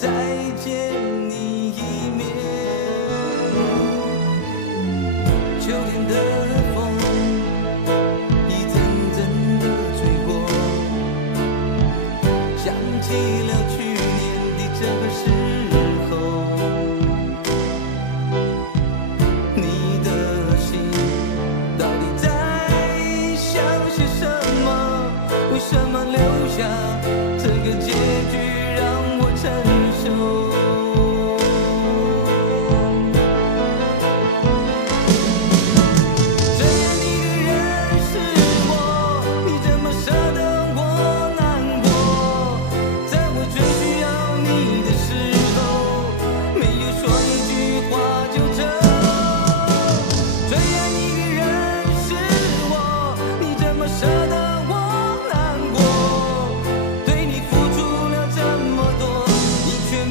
再见你一面。秋天的风一阵阵的吹过，想起了去年的这个时候，你的心到底在想些什么？为什么留下这个结局让我承受？最爱你的人是我，你怎么舍得我难过？在我最需要你的时候，没有说一句话就走。最爱你的人是我，你怎么舍得我？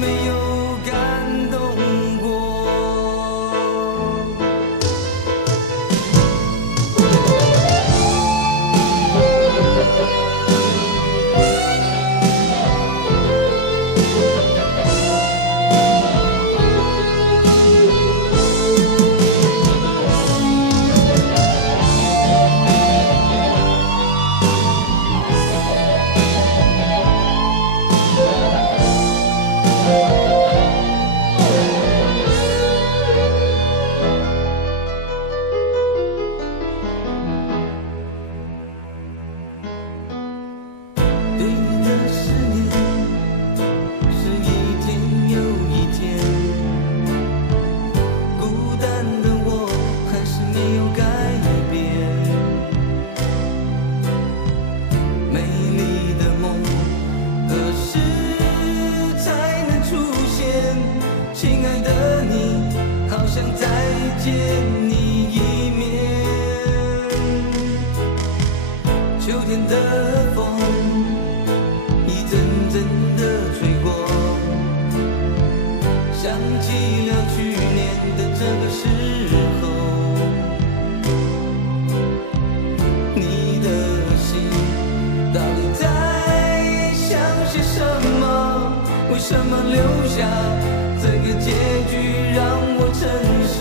没有感动过。对你的思念是一天又一天，孤单的我还是没有改变。美丽的梦何时才能出现？亲爱的你，好想再见你一面。秋天的风一阵阵的吹过，想起了去年的这个时候，你的心到底在想些什么？为什么留下这个结局让我承受？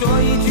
说一句。